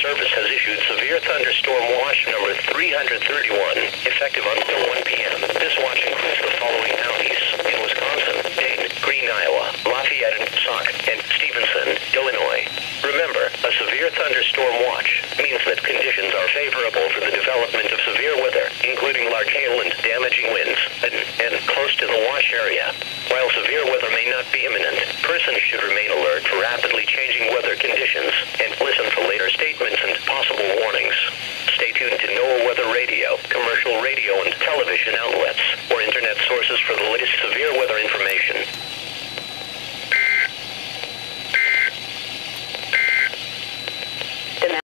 Service has issued severe thunderstorm watch number 331, effective until 1 p.m. This watch includes the following counties in Wisconsin: Dayton, Greene, Iowa, Lafayette, Sauk, and Stevenson, Illinois. Remember, a severe thunderstorm watch means that conditions are favorable for the development of severe weather, including large hail and damaging winds, and close to the watch area. While severe weather may not be imminent, persons should remain alert for rapidly changing weather conditions and listen for later statements and possible warnings. Stay tuned to NOAA Weather Radio, commercial radio and television outlets, or internet sources for the latest severe weather